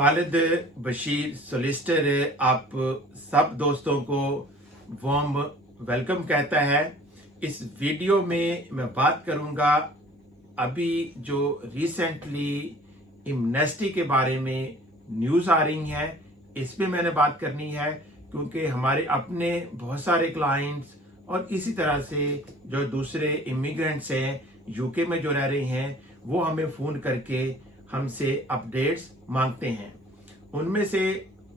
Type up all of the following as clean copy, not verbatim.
Khalid Bashir solicitor आप सब दोस्तों को वार्म वेलकम कहता है। इस वीडियो में मैं बात करूंगा अभी जो रिसेंटली एमनेस्टी के बारे में न्यूज़ आ रही है, इस पे मैंने बात करनी है क्योंकि हमारे अपने बहुत सारे क्लाइंट्स और इसी तरह से जो दूसरे इमिग्रेंट्स हैं यूके में जो रह रहे हैं वो हमें फ़ोन करके हमसे अपडेट्स मांगते हैं। उनमें से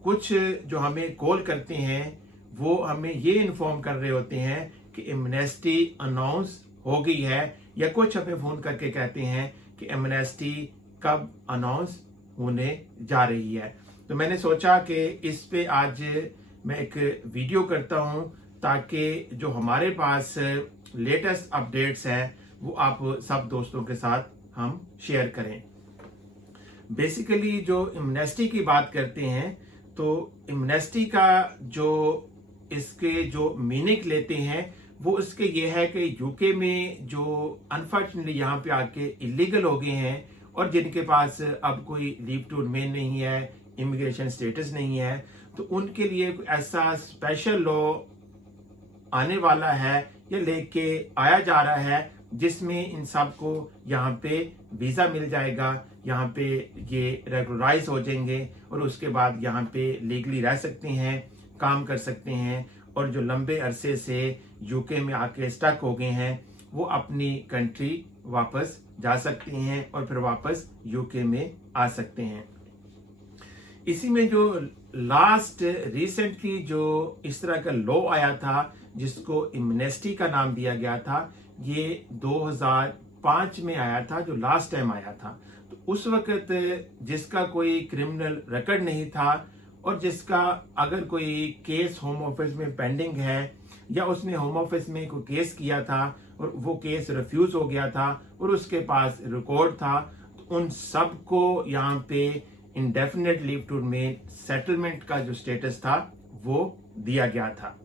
कुछ जो हमें कॉल करते हैं वो हमें ये इन्फॉर्म कर रहे होते हैं कि एमनेस्टी अनाउंस हो गई है, या कुछ हमें फ़ोन करके कहते हैं कि एमनेस्टी कब अनाउंस होने जा रही है। तो मैंने सोचा कि इस पे आज मैं एक वीडियो करता हूँ ताकि जो हमारे पास लेटेस्ट अपडेट्स हैं वो आप सब दोस्तों के साथ हम शेयर करें। बेसिकली जो एमनेस्टी की बात करते हैं तो एमनेस्टी का जो इसके जो मीनिंग लेते हैं वो इसके ये है कि यूके में जो अनफॉर्चुनेटली यहाँ पे आके इलीगल हो गए हैं और जिनके पास अब कोई लीव टू रिमेन नहीं है, इमिग्रेशन स्टेटस नहीं है, तो उनके लिए ऐसा स्पेशल लॉ आने वाला है या लेके आया जा रहा है जिसमें इन सब को यहाँ पे वीज़ा मिल जाएगा, यहाँ पे ये रेगुलराइज हो जाएंगे और उसके बाद यहाँ पे लीगली रह सकते हैं, काम कर सकते हैं, और जो लंबे अरसे से यूके में आके स्टक हो गए हैं वो अपनी कंट्री वापस जा सकते हैं और फिर वापस यूके में आ सकते हैं। इसी में जो लास्ट रिसेंटली जो इस तरह का लॉ आया था जिसको एमनेस्टी का नाम दिया गया था, ये 2005 में आया था, जो लास्ट टाइम आया था। तो उस वक्त जिसका कोई क्रिमिनल रिकॉर्ड नहीं था और जिसका अगर कोई केस होम ऑफिस में पेंडिंग है या उसने होम ऑफिस में कोई केस किया था और वो केस रिफ्यूज हो गया था और उसके पास रिकॉर्ड था, तो उन सबको यहाँ पे indefinite leave to remain settlement का जो स्टेटस था वो दिया गया था।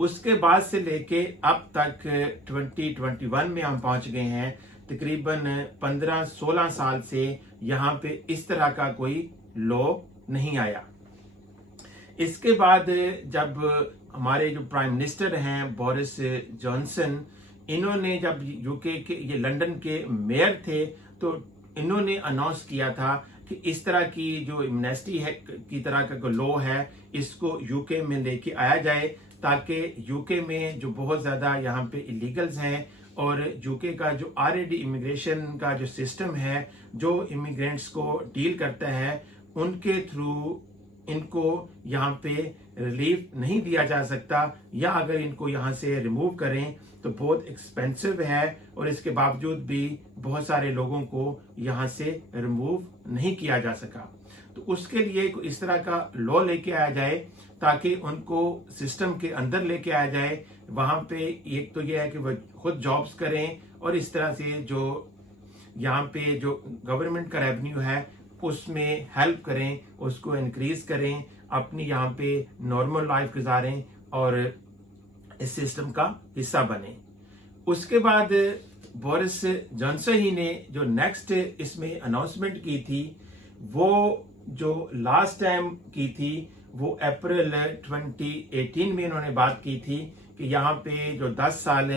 उसके बाद से लेके अब तक 2021 में हम पहुंच गए हैं। तकरीबन 15-16 साल से यहाँ पे इस तरह का कोई लॉ नहीं आया। इसके बाद जब हमारे जो प्राइम मिनिस्टर हैं बोरिस जॉनसन, इन्होंने जब यूके के ये लंदन के मेयर थे तो इन्होंने अनाउंस किया था कि इस तरह की जो एमनेस्टी है की तरह का लॉ है इसको यूके में लेके आया जाए ताकि यूके में जो बहुत ज़्यादा यहाँ पे इलीगल्स हैं और यूके का जो ऑलरेडी इमिग्रेशन का जो सिस्टम है जो इमिग्रेंट्स को डील करता है उनके थ्रू इनको यहाँ पे रिलीफ नहीं दिया जा सकता, या अगर इनको यहाँ से रिमूव करें तो बहुत एक्सपेंसिव है और इसके बावजूद भी बहुत सारे लोगों को यहाँ से रिमूव नहीं किया जा सका। तो उसके लिए इस तरह का लॉ लेके आया जाए ताकि उनको सिस्टम के अंदर लेके आया जाए। वहाँ पे एक तो ये है कि वह खुद जॉब्स करें और इस तरह से जो यहाँ पे जो गवर्नमेंट का रेवेन्यू है उसमें हेल्प करें, उसको इंक्रीज करें, अपनी यहाँ पे नॉर्मल लाइफ गुजारें और इस सिस्टम का हिस्सा बने। उसके बाद बोरिस जॉनसन ही ने जो नेक्स्ट इसमें अनाउंसमेंट की थी वो जो लास्ट टाइम की थी वो अप्रैल 2018 में इन्होंने बात की थी कि यहाँ पे जो 10 साल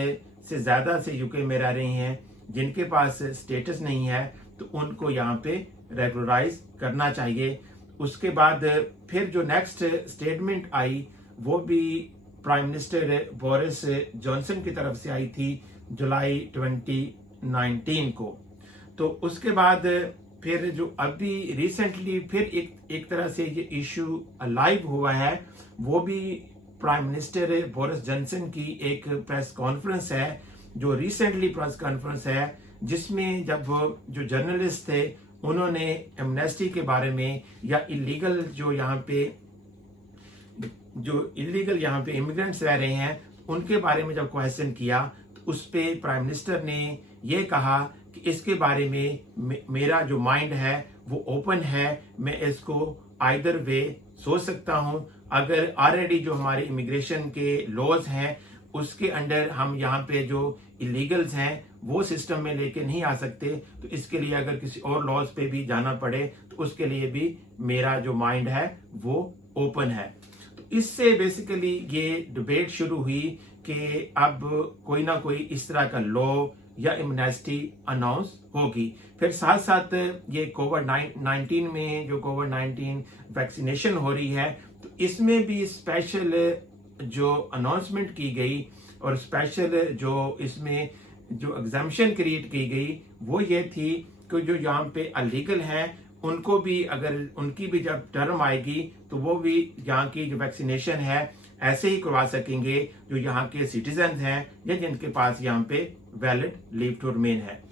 से ज़्यादा से यूके में रह रहे हैं जिनके पास स्टेटस नहीं है तो उनको यहाँ पे रेगुलराइज करना चाहिए। उसके बाद फिर जो नेक्स्ट स्टेटमेंट आई वो भी प्राइम मिनिस्टर बोरिस जॉनसन की तरफ से आई थी जुलाई 2019 को। तो उसके बाद फिर जो अभी रिसेंटली फिर एक तरह से ये इशू अलाइव हुआ है, वो भी प्राइम मिनिस्टर बोरिस जॉनसन की एक प्रेस कॉन्फ्रेंस है, जो रिसेंटली प्रेस कॉन्फ्रेंस है जिसमें जब जो जर्नलिस्ट थे उन्होंने एमनेस्टी के बारे में या इलीगल जो यहाँ पे इमिग्रेंट्स रह रहे हैं उनके बारे में जब क्वेश्चन किया तो उस पे प्राइम मिनिस्टर ने ये कहा कि इसके बारे में मेरा जो माइंड है वो ओपन है, मैं इसको आइदर वे सोच सकता हूँ। अगर ऑलरेडी जो हमारे इमिग्रेशन के लॉज हैं उसके अंडर हम यहाँ पे जो इलीगल्स हैं वो सिस्टम में लेके नहीं आ सकते, तो इसके लिए अगर किसी और लॉज पे भी जाना पड़े तो उसके लिए भी मेरा जो माइंड है वो ओपन है। तो इससे बेसिकली ये डिबेट शुरू हुई कि अब कोई ना कोई इस तरह का लॉ या इम्यूनिटी अनाउंस होगी। फिर साथ साथ ये कोविड-19 में जो कोविड-19 वैक्सीनेशन हो रही है, तो इसमें भी स्पेशल जो अनाउंसमेंट की गई और स्पेशल जो इसमें जो एग्जाम्पशन क्रिएट की गई वो ये थी कि जो यहाँ पे अलीगल हैं उनको भी, अगर उनकी भी जब टर्म आएगी तो वो भी यहाँ की जो वैक्सीनेशन है ऐसे ही करवा सकेंगे जो यहाँ के सिटीजन हैं या जिनके पास यहाँ पे वैलिड लीव टू रिमेन है।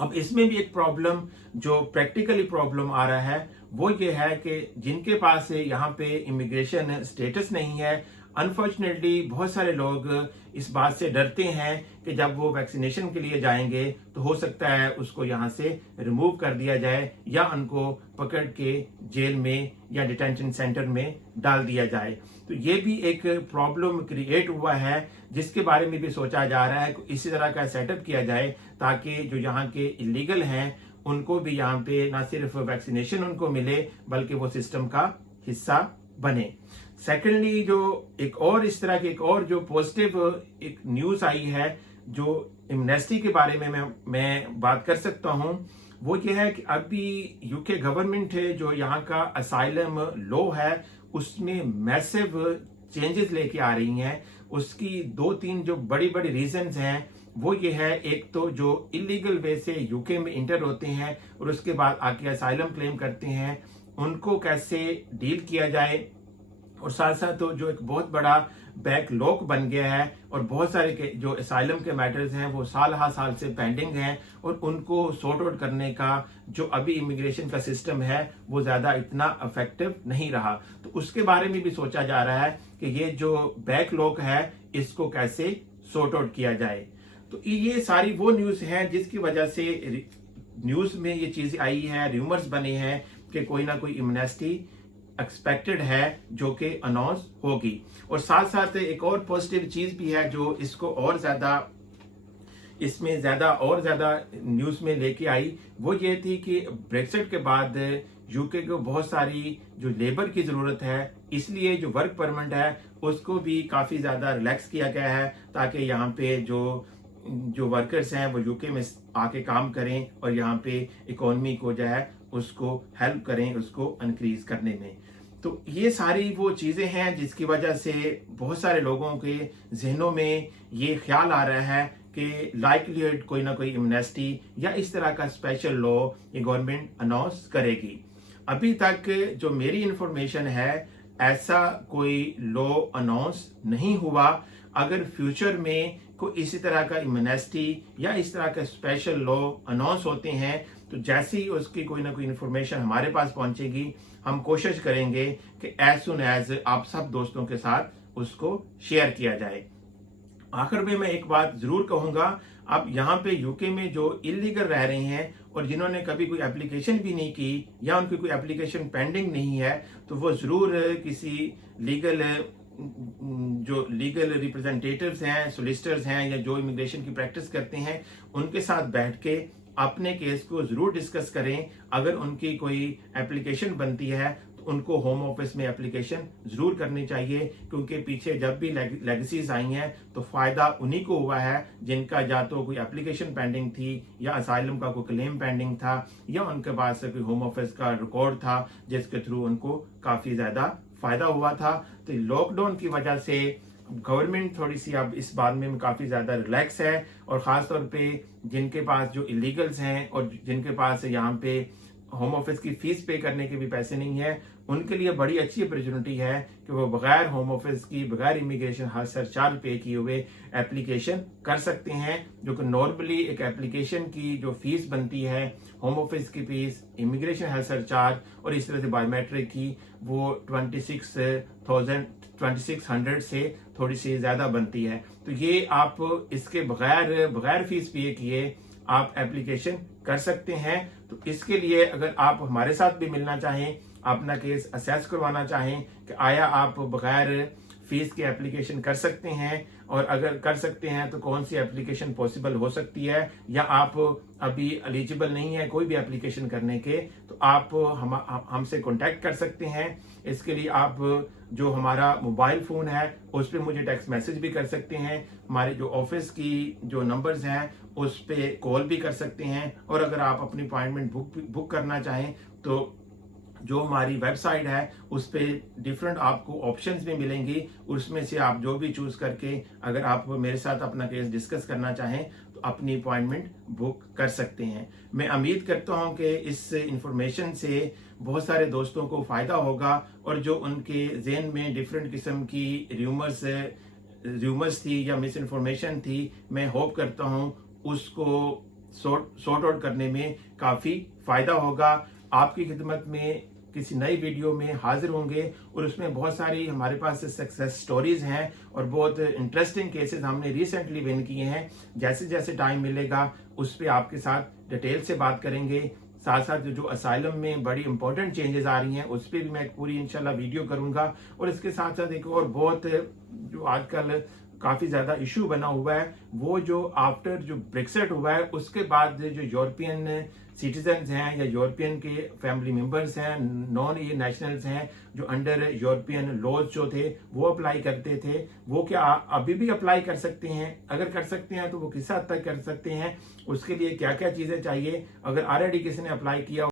अब इसमें भी एक प्रॉब्लम जो प्रैक्टिकली प्रॉब्लम आ रहा है वो ये है कि जिनके पास यहाँ पे इमिग्रेशन स्टेटस नहीं है, अनफॉर्चुनेटली बहुत सारे लोग इस बात से डरते हैं कि जब वो वैक्सीनेशन के लिए जाएंगे तो हो सकता है उसको यहाँ से रिमूव कर दिया जाए या उनको पकड़ के जेल में या डिटेंशन सेंटर में डाल दिया जाए। तो ये भी एक प्रॉब्लम क्रिएट हुआ है जिसके बारे में भी सोचा जा रहा है कि इसी तरह का सेटअप किया जाए ताकि जो यहाँ के इलीगल हैं उनको भी यहाँ पे ना सिर्फ वैक्सीनेशन उनको मिले बल्कि वो सिस्टम का हिस्सा बने। सेकेंडली जो एक और इस तरह की एक और जो पॉजिटिव एक न्यूज आई है जो एमनेस्टी के बारे में मैं बात कर सकता हूं, वो ये है कि अभी यूके गवर्नमेंट है जो यहाँ का असाइलम लॉ है उसमें मैसिव चेंजेस लेके आ रही हैं। उसकी 2-3 जो बड़ी बड़ी रीजंस हैं वो ये है, एक तो जो इलीगल वे से यूके में इंटर होते हैं और उसके बाद आके असाइलम क्लेम करते हैं उनको कैसे डील किया जाए, और साथ साथ तो जो एक बहुत बड़ा बैकलॉग बन गया है और बहुत सारे के जो असाइलम के मैटर्स हैं वो साल से पेंडिंग हैं और उनको सॉर्ट आउट करने का जो अभी इमिग्रेशन का सिस्टम है वो ज्यादा इतना इफेक्टिव नहीं रहा। तो उसके बारे में भी सोचा जा रहा है कि ये जो बैकलॉग है इसको कैसे सॉर्ट आउट किया जाए। तो ये सारी वो न्यूज है जिसकी वजह से न्यूज में ये चीज आई है, र्यूमर्स बने हैं कि कोई ना कोई इम्यूनिटी एक्सपेक्टेड है जो कि अनाउंस होगी। और साथ साथ एक और पॉजिटिव चीज भी है जो इसको और ज्यादा इसमें ज्यादा न्यूज में लेके आई, वो ये थी कि ब्रेक्सिट के बाद यूके को बहुत सारी जो लेबर की जरूरत है इसलिए जो वर्क परमिट है उसको भी काफी ज्यादा रिलैक्स किया गया है ताकि यहाँ पे जो वर्कर्स हैं वो यूके में आके काम करें और यहाँ पे इकोनॉमी को जो है उसको हेल्प करें, उसको इंक्रीज करने में। तो ये सारी वो चीजें हैं जिसकी वजह से बहुत सारे लोगों के जहनों में ये ख्याल आ रहा है कि लाइकलीहुड कोई ना कोई इम्यूनिटी या इस तरह का स्पेशल लॉ ये गवर्नमेंट अनाउंस करेगी। अभी तक जो मेरी इंफॉर्मेशन है ऐसा कोई लॉ अनाउंस नहीं हुआ। अगर फ्यूचर में कोई इसी तरह का इम्यूनिटी या इस तरह का स्पेशल लॉ अनाउंस होते हैं तो जैसे ही उसकी कोई ना कोई इन्फॉर्मेशन हमारे पास पहुंचेगी हम कोशिश करेंगे कि एज सुन एज आप सब दोस्तों के साथ उसको शेयर किया जाए। आखिर में मैं एक बात जरूर कहूंगा, अब यहाँ पे यूके में जो इलीगल रह रहे हैं और जिन्होंने कभी कोई एप्लीकेशन भी नहीं की या उनकी कोई एप्लीकेशन पेंडिंग नहीं है तो वो जरूर किसी जो लीगल रिप्रेजेंटेटिव्स हैं, सोलिसिटर्स हैं या जो इमिग्रेशन की प्रैक्टिस करते हैं उनके साथ बैठ के अपने केस को जरूर डिस्कस करें। अगर उनकी कोई एप्लीकेशन बनती है तो उनको होम ऑफिस में एप्लीकेशन जरूर करनी चाहिए क्योंकि पीछे जब भी लेगेसीज आई हैं तो फायदा उन्हीं को हुआ है जिनका या तो कोई एप्लीकेशन पेंडिंग थी या असाइलम का कोई क्लेम पेंडिंग था या उनके पास कोई होम ऑफिस का रिकॉर्ड था जिसके थ्रू उनको काफी ज्यादा फायदा हुआ था। तो लॉकडाउन की वजह से गवर्नमेंट थोड़ी सी अब इस बात में काफी ज्यादा रिलैक्स है और खासतौर पे जिनके पास जो इलीगल्स हैं और जिनके पास यहाँ पे होम ऑफिस की फीस पे करने के भी पैसे नहीं है उनके लिए बड़ी अच्छी अपॉर्चुनिटी है कि वो बगैर होम ऑफिस की, बगैर इमिग्रेशन हर सरचार्ज पे किए हुए एप्लीकेशन कर सकते हैं, जो कि नॉर्मली एक एप्लीकेशन की जो फीस बनती है, होम ऑफिस की फीस, इमिग्रेशन हेल्थ सरचार्ज और इस तरह से बायोमेट्रिक की वो 2600 से थोड़ी सी ज्यादा बनती है। तो ये आप इसके बगैर फीस पे किए आप एप्लीकेशन कर सकते हैं। तो इसके लिए अगर आप हमारे साथ भी मिलना चाहें, अपना केस असेस करवाना चाहें कि आया आप बगैर फीस की एप्लीकेशन कर सकते हैं, और अगर कर सकते हैं तो कौन सी एप्लीकेशन पॉसिबल हो सकती है, या आप अभी एलिजिबल नहीं है कोई भी एप्लीकेशन करने के, तो आप हमसे कांटेक्ट कर सकते हैं। इसके लिए आप जो हमारा मोबाइल फ़ोन है उस पर मुझे टेक्स्ट मैसेज भी कर सकते हैं, हमारे जो ऑफिस की जो नंबर्स हैं उस पर कॉल भी कर सकते हैं, और अगर आप अपनी अपॉइंटमेंट बुक करना चाहें तो जो हमारी वेबसाइट है उस पर डिफरेंट आपको ऑप्शंस भी मिलेंगी, उसमें से आप जो भी चूज करके अगर आप मेरे साथ अपना केस डिस्कस करना चाहें तो अपनी अपॉइंटमेंट बुक कर सकते हैं। मैं उम्मीद करता हूं कि इस इंफॉर्मेशन से बहुत सारे दोस्तों को फ़ायदा होगा, और जो उनके जहन में डिफरेंट किस्म की र्यूमर्स थी या मिस इन्फॉर्मेशन थी, मैं होप करता हूं उसको सॉर्ट आउट करने में काफ़ी फ़ायदा होगा। आपकी खिदमत में किसी नई वीडियो में हाजिर होंगे, और उसमें बहुत सारी हमारे पास सक्सेस स्टोरीज हैं और बहुत इंटरेस्टिंग केसेस हमने रिसेंटली विन किए हैं। जैसे जैसे टाइम मिलेगा उस पर आपके साथ डिटेल से बात करेंगे। साथ साथ जो असाइलम में बड़ी इंपॉर्टेंट चेंजेस आ रही हैं उस पर भी मैं एक पूरी इंशाल्लाह वीडियो करूंगा। और इसके साथ साथ एक और बहुत जो आजकल काफी ज्यादा इशू बना हुआ है, वो जो आफ्टर जो ब्रेक्सिट हुआ है उसके बाद जो यूरोपियन सिटीजन्स हैं या यूरोपियन के फैमिली मेंबर्स हैं, नॉन ये नेशनल्स हैं जो अंडर यूरोपियन लॉज जो थे वो अप्लाई करते थे, वो क्या अभी भी अप्लाई कर सकते हैं? अगर कर सकते हैं तो वो किस हद तक कर सकते हैं, उसके लिए क्या क्या चीजें चाहिए? अगर ऑलरेडी किसी ने अप्लाई किया